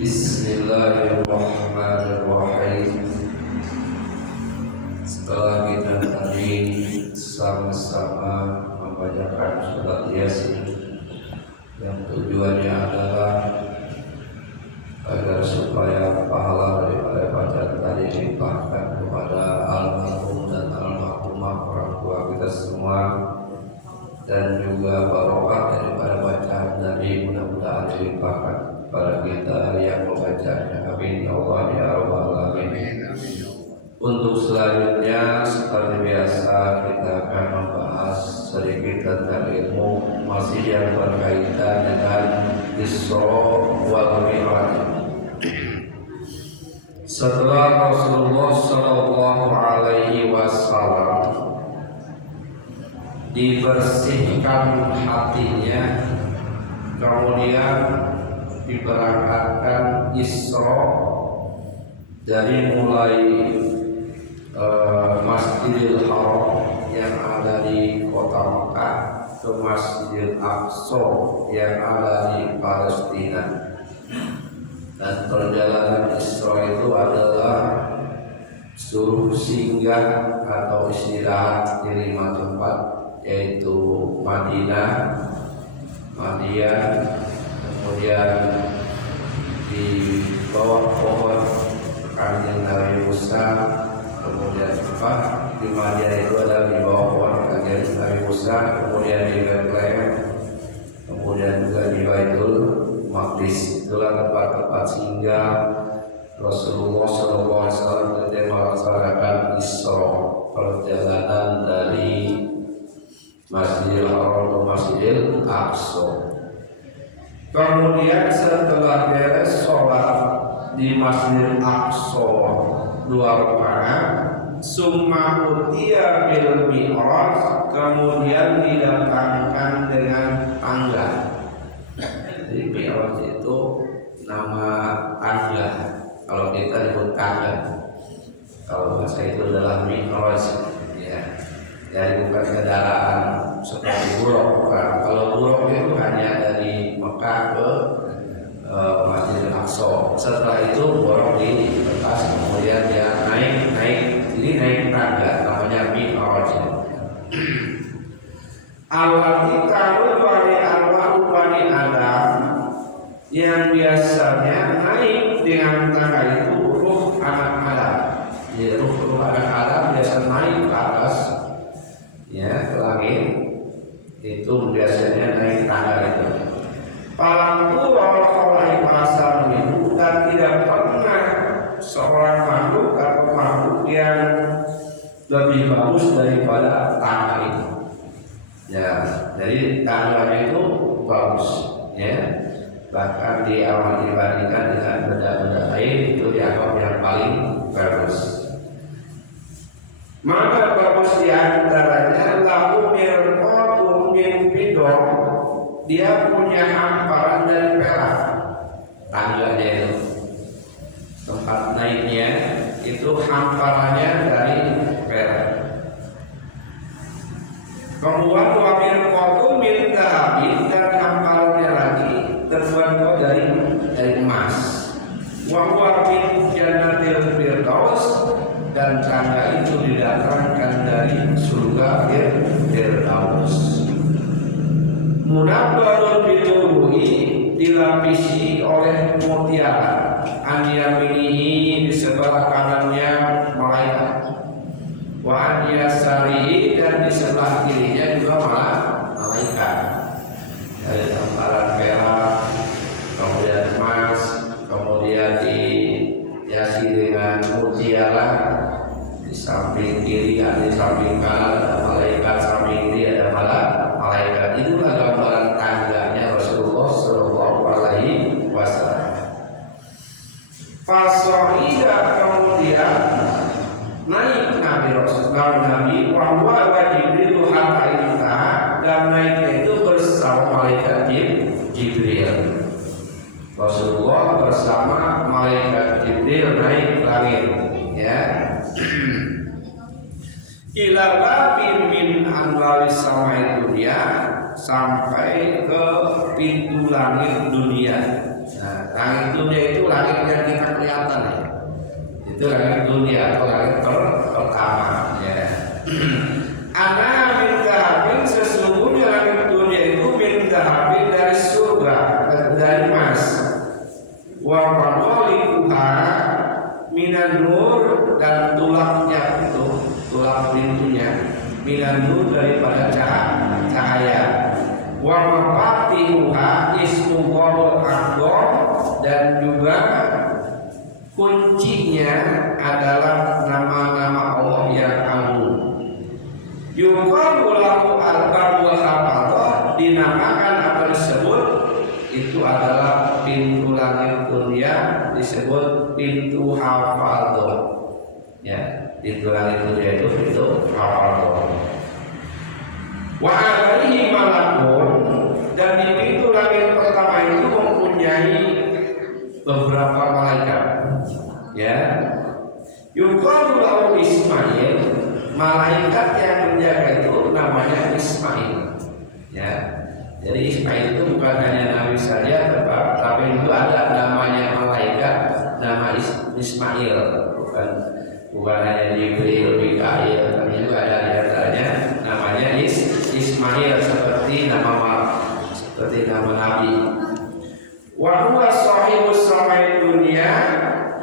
Bismillahirrahmanirrahim. Setelah kita tadi sama-sama membacakan surat Yasin yang tujuannya adalah agar supaya pahala daripada bacaan tadi dilimpahkan kepada almarhum dan almarhumah orang tua kita semua, dan juga barokah daripada bacaan tadi mudah-mudahan dilimpahkan kepada kita yang membacanya. Amin ya Allah ya rabbal alamin. Untuk selanjutnya seperti biasa kita akan membahas sedikit tentang ilmu masih yang berkaitan dengan Isra wal Mi'raj. Setelah Rasulullah Shallallahu Alaihi Wasallam dibersihkan hatinya, kemudian diberangkatkan Isra dari mulai Masjidil Haram yang ada di kota Mekah ke Masjidil Aqsa yang ada di Palestina. Dan perjalanan Isra itu adalah suruh singgah atau istirahat di 5 tempat, yaitu Madinah, Madian, kemudian di bawah pohon kanjeng Nabi Musa, kemudian di Madian itu adalah di bawah pohon kanjeng Nabi Musa, kemudian di Bethlehem, kemudian juga di Baitul Maqdis. Itulah tempat-tempat singgah Rasulullah SAW ketika melaksanakan Isra, perjalanan dari Masjidil Haram ke Masjidil Aqsa. Kemudian setelah beres sholat di Masjidil Aqsa 2 rakaat, summa utiya bil mi'raj, kemudian didatangkan dengan tangga. Jadi mi'raj itu nama tangga. Kalau kita disebut tangga, kalau bahasa itu adalah mi'raj, ya. Jadi bukan kendaraan seperti buruk. Kalau buruk itu hanya dari Mekah ke Masjidil Aqsa. Setelah itu buruk dilepas, kemudian dia naik. Jadi naik tangga, namanya mi'raj. Awal kita dari awal Bani Adam yang biasanya naik dengan tangga itu ruh anak Adam. Jadi ruh anak Adam biasa naik ke atas, ya, ke langit. Itu biasanya naik tangga itu. Palamku oleh pasal itu, dan tidak pernah seorang makhluk atau makhluk yang lebih bagus daripada tangga itu. Ya, jadi tangganya itu bagus, ya. Bahkan dibandingkan dengan benda-benda lain itu dianggap yang paling bagus. Maka bagus diantaranya lahu mirqatun min bidor, dia punya hamparan dari perak. Tangganya itu, tempat naiknya itu hamparannya dari perak. Kemudian wa mirqatun min dhahabin, dan hamparannya lagi terbuat dari emas. Wa huwa min jannatil firdaus, dan tangga itu didatangkan dari surga Firdaus. Munabbarun biturui, dilapisi oleh mutiara. An yaminihi, di sebelah kanannya malaikat. Wa an yasarihi, dan di sebelah kirinya juga malaikat. Dari hamparan perak, kemudian emas, kemudian dihiasi dengan mutiara. Di samping kiri ada, di samping kanan ada malaikat, samping kiri ada malaikat. Itulah gambaran tangganya Rasulullah Shallallahu Alaihi Wasallam. Fasoida, kemudian naik Nabi wahwa wa Jibril hatta intaha, dan naiknya itu bersama malaikat Jibril. Rasulullah bersama malaikat Jibril naik langit, ya. Ila babin min anwaris samai dunia, sampai ke pintu langit dunia. Nah, langit dunia itu langit yang kita kelihatan ya. Itu langit dunia atau langit pertama ya. Ana min dahabin, sesungguhnya langit dunia itu min dahabin dari surga, dari emas. Wa qadalikuha minan nur, dan tulangnya itu, tulang pintunya minan nur, daripada cahaya. Wa mafatihuha ismuhul aqdar, dan juga kuncinya adalah nama-nama Allah yang agung. Yuqalu lahu al-babul hafadhah, dinamakan apa disebut itu adalah pintu langit dunia, disebut pintu hafadhah. Ya, pintu langit dunia itu pintu hafadhah. Wa alaihi malakun, dan di pintu langit pertama itu mempunyai beberapa malaikat. Ya, yuqalu lahu Ismail, malaikat yang menjaga itu namanya Ismail. Ya, jadi Ismail itu bukan hanya nabi saja, tapi itu ada namanya malaikat, nama Ismail, bukan hanya Jibril, Mikail, tapi juga ada di antaranya namanya Ismail, seperti nama nabi. Wa huwa sahibus samai dunia,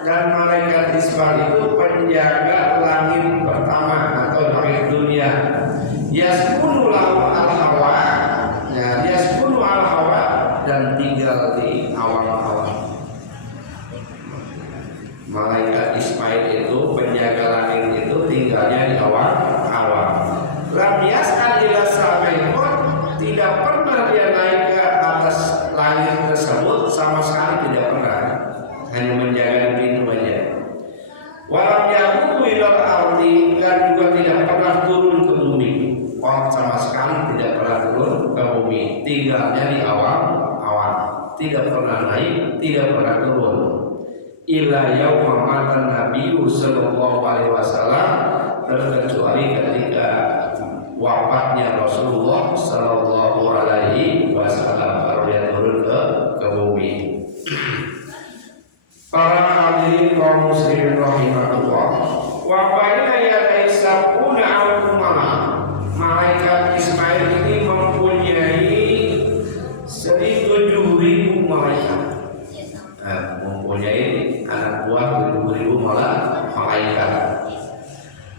dan malaikat Ismail itu penjaga langit pertama atau langit dunia. Yaskunu lahu al-hawa, ya, yaskunu al-hawa, dan tinggal di awan-awan. Malaikat Ismail itu penjaga langit itu tinggalnya di awan-awan. Lam yas'al ila samaikot, tidak pernah dia naik ke atas langit tersebut, sama sekali tidak pernah, hanya menjaga pintu saja. Walam yaqumu ilal ardi, dan juga tidak pernah turun ke bumi. Sama sekali tidak pernah turun ke bumi, tinggalnya di awan-awan, tidak pernah naik, tidak pernah turun. Ila yauma matan Nabi sallallahu alaihi wasallam, terkecuali ketika wafatnya Rasulullah sallallahu alaihi wasallam, baru dia turun ke bumi. Para hadirin kaum muslimin rahimahullah, wa baina yadai sab'una al-umama, malaikat Ismail ini mempunyai 1.007 malaikat. Mempunyai anak buah 7.000 malaikat.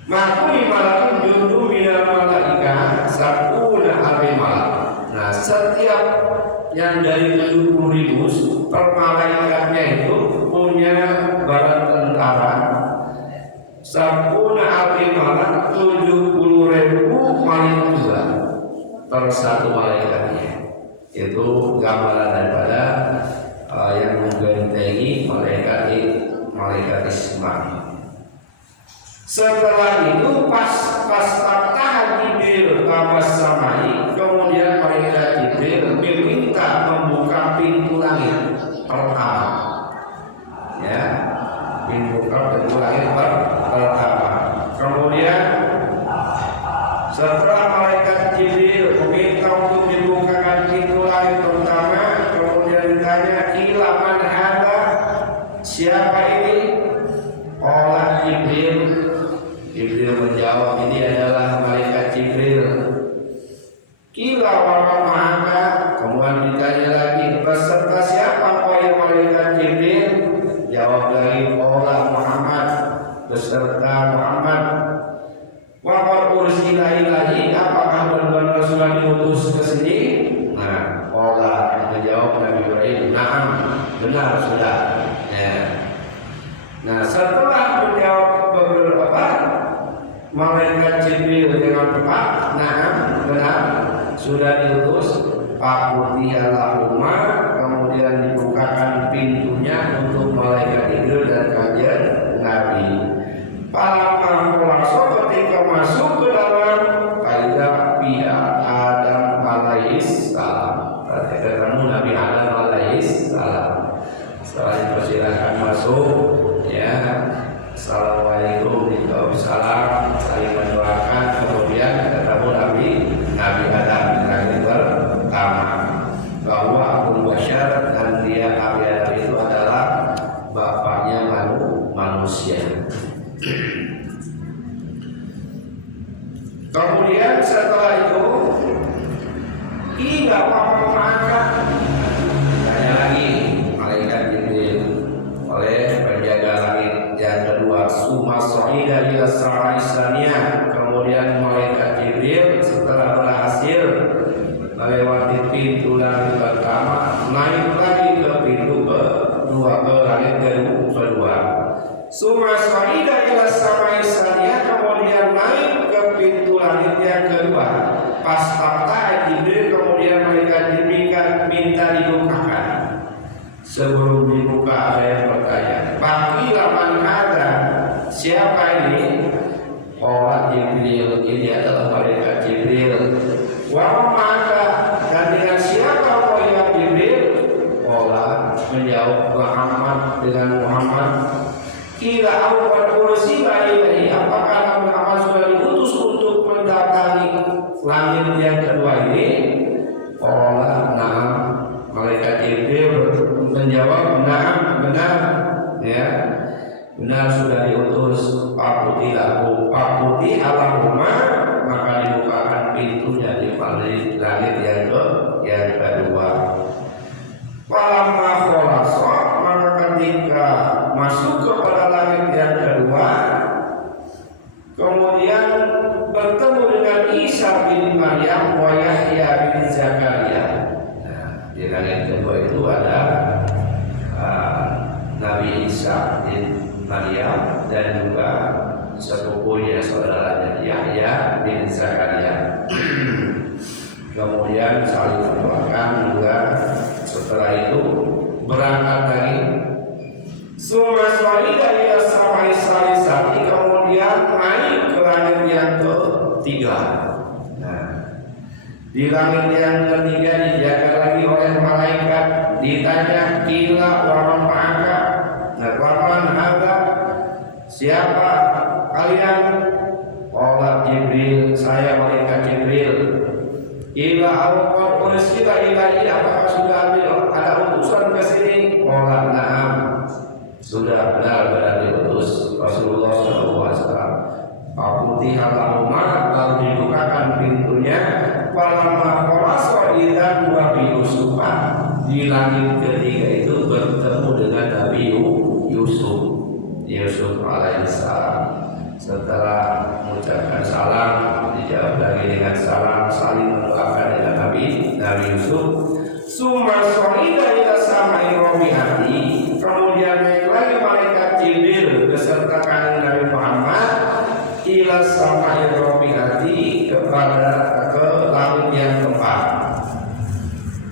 Makuli malakun jundu minal malaika sab'una alfi malak. Nah, setiap yang dari 70.000 per malaikatnya itu punya bala tentara. Sab'una alfi malak, 70.000 malaikat juga per satu malaikatnya. Itu gambaran daripada yang membentengi malaikat Ismail. Setelah itu pas Jibril kawas samai, kemudian malaikat Jibril meminta membuka pintu langit pertama. Ya, pintu langit pertama. Kemudian setelah malaikat Jibril meminta untuk dibukakan pintu langit pertama, kemudian ditanya, ila man hada, siapa ini? Qala Jibril. Jibril menjawab, ini adalah malaikat Jibril. Kila wa ma'aka, kemudian ditanya lagi, beserta siapa kau ya malaikat Jibril? Jawab lagi, qala Muhammad, beserta Muhammad. Wa qad ursila ilaihi, apakah benar-benar sudah diutus ke sini? Nah, qala, menjawab Nabi Ibrahim, na'am, benar sudah. Ya. Nah, setelah menjawab beberapa malaikat Jibril dengan tepat, nah benar sudah diutus, Pakutiyalahumma, kemudian dibukakan pintunya untuk malaikat Jibril dan kajian Nabi. Palamah langsung ketika masuk ke dalam kaidah pihak Adam alaihissalam, berarti ketemu Nabi Adam alaihissalam. Setelah dipersilakan masuk, ya, assalamualaikum, waalaikumsalam, saling mendoakan, kemudian ketemu Nabi Adam yang pertama, bahwa Abu Bashar dan dia Abi manusia. Kemudian setelah itu tidak apa-apa tanya lagi malaikat Jibril oleh penjaga langit yang kedua, summa sa'ida ila samai tsaniyah. Kemudian malaikat Jibril setelah berhasil melewati pintu langit pertama, naik lagi ke pintu kedua, ke langit kedua. Summa sa'ida ila samai tsaniyah, kemudian naik ke pintu langit yang kedua. Pas Jibril, kemudian malaikat Jibril minta dibukakan. Sebelum dibuka ada yang bertanya, bagi laman ada siapa ini? Orang Jibril, ini adalah malaikat Jibril. Wa maka dan dengan siapa ya Jibril? Allah menjawab Muhammad, dengan Muhammad. Kila awal kursi ilahi, apakah Muhammad sudah diutus untuk mendatangi langit yang kedua ini? Allah, na'am. Malaikat Jibril menjawab, na'am, benar, ya, benar sudah diutus. Pakuti alahuma, maka dibukakan pintunya di balik langit yang kedua. Falamma khalasa, maka ketika masuk kepada langit yang kedua, kemudian bertemu dengan Isa bin Maryam wa Yahya bin Zakaria. Nah, di langit kedua itu ada Nabi Isa bin Maryam dan juga sepupunya saudaranya Yahya bin Zakaria. Kemudian saling berdoakan juga. Setelah itu berangkat lagi. Summa sa'ida ila samai salisati, kemudian naik ke langit yang ketiga. Nah, di langit yang ketiga dijaga lagi oleh malaikat, ditanya kila wa man ma'aka. Nah, wa man hadza, siapa kalian? Allah Jibril, saya malaikat Jibril. Ila awqad ursila ilahi, apakah sudah ada utusan ke sini? Allah, na'am, sudah benar-benar diutus Rasulullah SAW. Fakutiha lahuma, lalu dibukakan pintunya. Falamma khalasa idzan wa bi Yusufa, di langit ketiga itu bertemu dengan Nabi Yusuf alaihissalam. Setelah mengucapkan salam, dijawab lagi dengan salam, saling mendoakan dengan Nabi Yusuf. Summa sa'ida ila samai rabi'ati, kemudian naik lagi malaikat Jibril beserta kanjeng Nabi Muhammad ila samai rabi'ati, kepada ke langit yang keempat.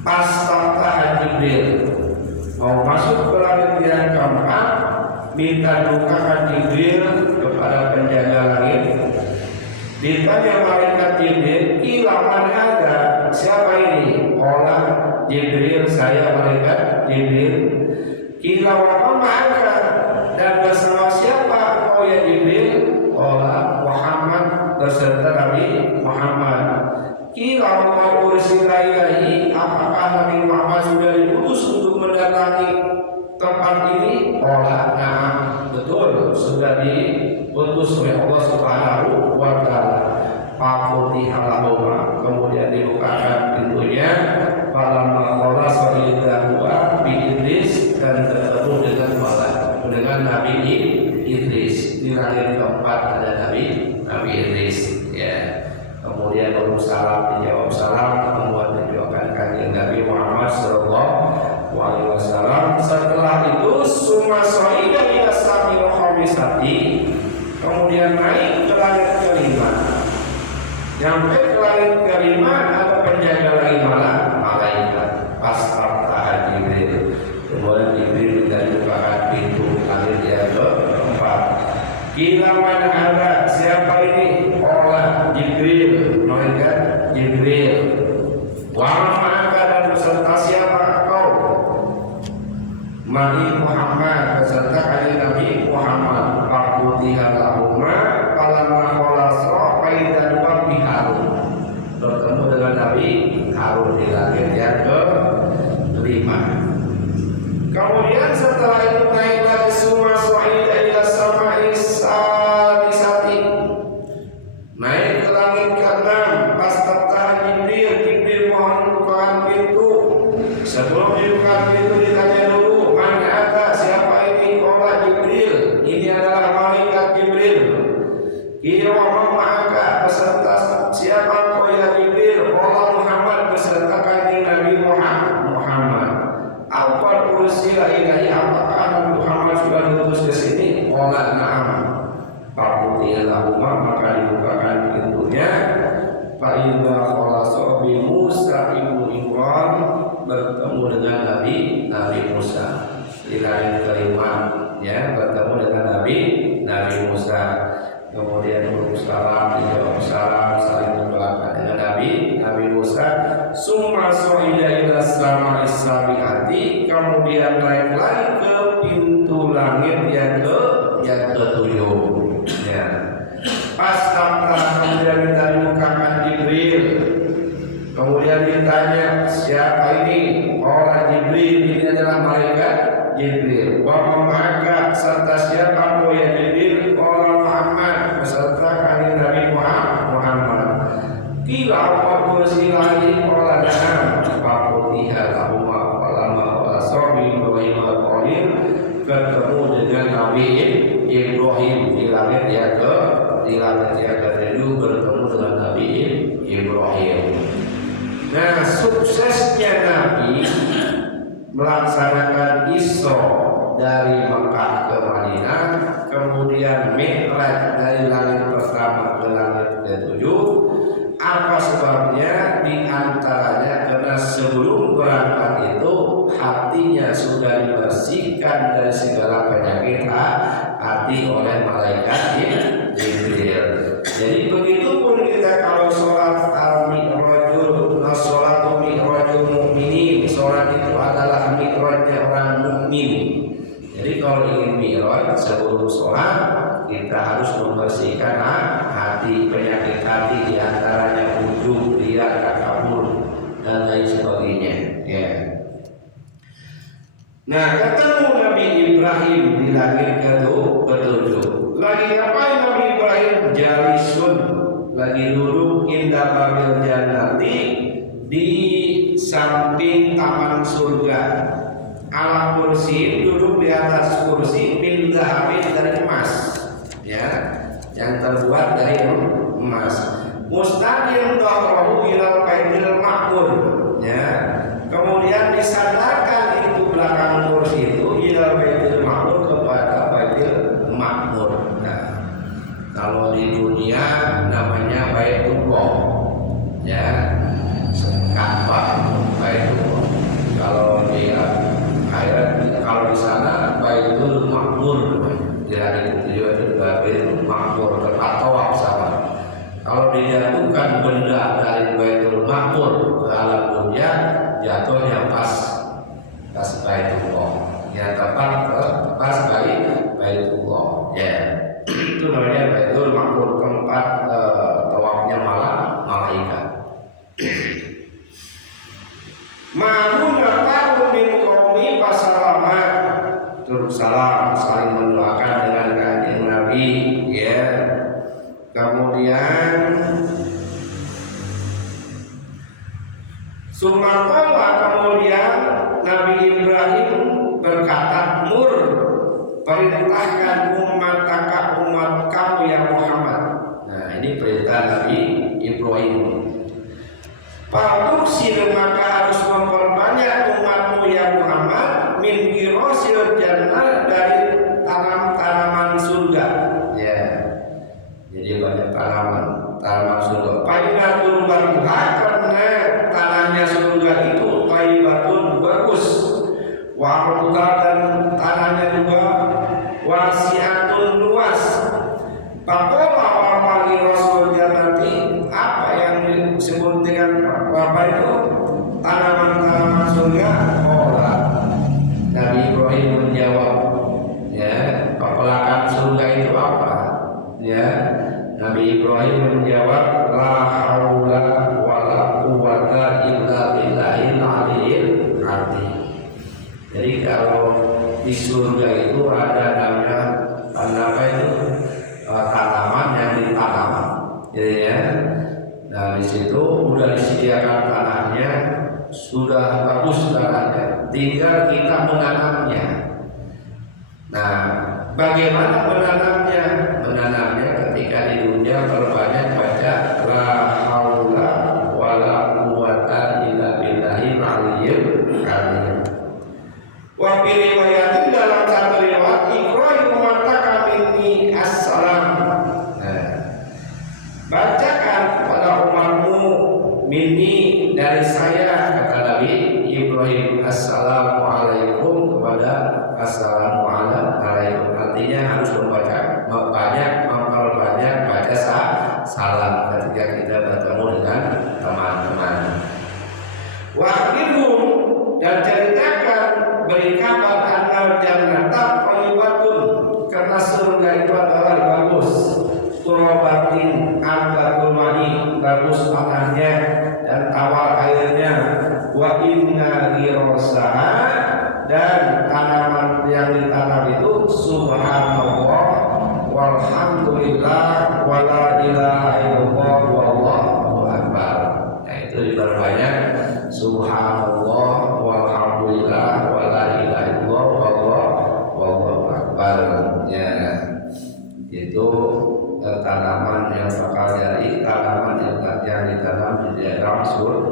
Pas Jibril mau masuk ke langit yang keempat, minta bukakan Jibril kepada penjaga langit. Ditanya malaikat Jibril, ilaman ada, siapa ini? Allah Jibril, saya malaikat Jibril. Ilawan maka, dan bersama siapa kau ya Jibril? Allah Muhammad beserta Nabi Muhammad. Ilawan ursila ilahi, apakah Nabi Muhammad sudah diutus untuk mendatangi tempat ini? Allah, nah, betul, sudah diutus oleh Allah Subhanahu wa Ta'ala. Fakutiha lahuma, kemudian dibukakan pintunya. Falamma khalasa idzan wa bi Idris, dan ketemu dengan Nabi Idris. Di langit keempat ada Nabi Idris, ya. Kemudian salam, dijawab salam, kemudian didoakan kanjeng Nabi Muhammad sallallahu alaihi wasallam. Setelah itu summa sa'ida ila samil khamisati, kemudian naik ke langit kelima. Sampai ke langit kelima ada penjaga lagi malaikat. Pas Jibril, kemudian Jibril minta dibukakan pintu langit yang keempat. Kila man ada, siapa ini? Allah Jibril, malaikat Jibril. Wa ma'aka, dan beserta siapa kau? Nabi Muhammad beserta kanjeng Nabi Muhammad. Fakutiha lahuma falamma khalasa faidan wa bi Harun, bertemu dengan Nabi Harun di langit yang kelima. Kemudian setelah itu naik lagi summa sa'ida ila malaikat Jibril. Ia maka beserta siapa kau ya Jibril? Allah Muhammad beserta kanjeng Nabi Muhammad. Apa ursila ilahi, apakah Muhammad sudah diutus ke sini? Qala na'am. Faqutiyalahuma, maka dibukakan pintunya. Fa'idha khalasa bi Musa ibnu Imran, bertemu dengan Nabi Musa. Di lain kalimat ya, bertemu dengan Nabi Musa. Kemudian salam, dijawab salam, saling berbelakang dengan Nabi Musa. Summa so'ila ila sama'is sabi'ati, kemudian naik lagi ke pintu langit yang ketujuh. Ya. Pas kemudian minta dibukakan Jibril. Kemudian ditanya, siapa ini? Orang Jibril, ini adalah malaikat Jibril. Wa maka serta siapa kau ya Jibril? Orang Muhammad beserta kanjeng Nabi Muhammad. Kila apa kursilahi orang na'am. Faqutiha lahuma falama wa sabi Ibrahim al-Qalil, ketemu dengan Nabi Ibrahim di langit yang ketujuh, bertemu dengan Nabi Ibrahim. Nah, suksesnya Nabi melaksanakan Isra dari Mekah ke Madinah, kemudian Mi'raj dari langit pertama ke langit ketujuh. Apa sebabnya? Di antaranya karena sebelum berangkat itu hatinya sudah dibersihkan dari segala penyakit hati oleh malaikat Jibril. Jadi begitu pun kita kalau sholat al-mi'rajul, sholatu mi'rajul mu'minin, sholat itu adalah mi'rajnya orang mukmin. Jadi kalau ingin mi'raj sebelum sholat, kita harus membersihkan hati, penyakit hati, diantaranya ujub, riya, takabur, dan lain sebagainya. Ya. Nah, ketemu Nabi Ibrahim di langit ketujuh. Lagi ngapain Nabi Ibrahim? Jalisun, lagi duduk indah babil jannati, di samping taman surga. Ala kursi, duduk di atas kursi min zahabin, dari emas, ya, yang terbuat dari emas. Mustaqim dhahrahu ilal baitil ma'mur, ya. Kemudian disandarkan itu belakang kursi itu ilal baitil ma'mur, kepada baitil ma'mur. Nah, kalau di dunia namanya Baitullah, ya, Ka'bah, Baitullah. Kalau di akhirat, kalau di sana Baitul Ma'mur, di hari ketujuh itu Baitul Ma'mur, tempat tawaf sama. Kalau dijatuhkan benda dari Baitul Ma'mur ke alam dunia, jatuhnya pas Baitullah, ya, tepat pas Baitullah, ya. Itu namanya Baitul Ma'mur, tempat tawafnya malaikat. Ma'hum naqaru min qaumi fasalama, turut salam, saling mendoakan dengan kanjeng Nabi, ya. Kemudian Sumakola, kemudian Nabi Ibrahim berkata, mur, perintahkan umat kamu ya Muhammad. Nah, ini perintah Nabi Ibrahim. Faduksir, maka harus memperbanyak umatmu ya Muhammad, min girosil jannah, dari tanaman surga, ya. Jadi banyak tanaman surga. Fa'inna turbatuha, karena tanahnya surga itu thayyibatun, bagus. Wa arduha, dan tanahnya juga wasi'atun, luas. Faqala wa mali rasul jannati, apa yang disebut dengan apa itu? Tanaman-tanaman surga. Qala, Nabi Ibrahim menjawab, ya, pelakang surga itu apa? Ya, Nabi Ibrahim menjawab, la haula wala quwwata illa billahil aliyyil azim. Jadi kalau di surga itu ada namanya apa itu, tanaman yang ditanam, jadi ya. Nah, di situ sudah disediakan tanahnya, sudah bagus tanahnya, tinggal kita menanamnya. Nah, bagaimana menanam assalam. Nah, bacakan kepada umatmu minni dari saya, kata Nabi Ibrahim, assalamualaikum kepada assalamualaikum. Artinya harus memperbanyak baca salam ketika kita bertemu dengan teman-teman. Wa'idhum, dan ceritakan, beri kabar annal jannata thayyibatun, karena surga itu adalah bagus. Turabatin ambatul ma'i, bagus tanahnya dan tawar airnya. Wa inna ghirasaha, dan tanaman yang ditanam itu subhanallah walhamdulillah wala ilaha illallah wallahu akbar. Nah, itu diperbanyak subhanallah walhamdulillah wala ilaha illallah wallahu akbar. Ya, itu tanaman yang bakal dari tanaman yang ditanam di dalam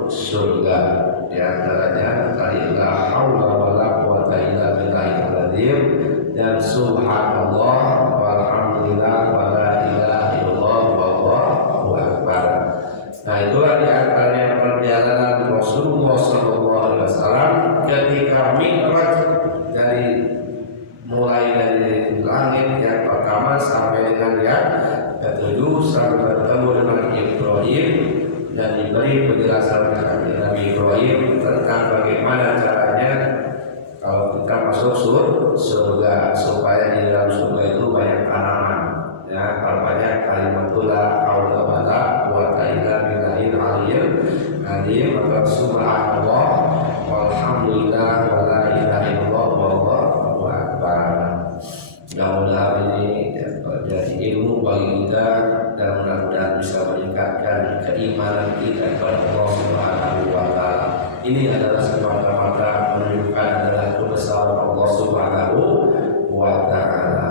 surga. Di antaranya la haula wala quwata illa billahil azim dan subhanallah walhamdulillah wala ilaha illallah wallahu akbar. Nah, itulah di antaranya perjalanan Rasulullah SAW ketika Mi'raj, dari mulai dari langit yang pertama sampai dengan yang ketujuh, sampai bertemu dengan Ibrahim dan diberi penjelasan dari Nabi Ibrahim tentang bagaimana caranya kalau kita masuk surga, supaya di dalam surga itu banyak tanaman. Ya, perbanyak kalimatul la haula wala quwata illa billahil aliyyil azim, maka subhanallah walhamdulillah wala ilaha illallah wallahu akbar. Mudah-mudahan ini jadi ilmu bagi kita dan mudah-mudahan bisa meningkatkan keimanan kita kepada Allah Subhanahu wa taala. Ini adalah semata-mata menunjukkan adalah kebesaran Allah Subhanahu wa taala.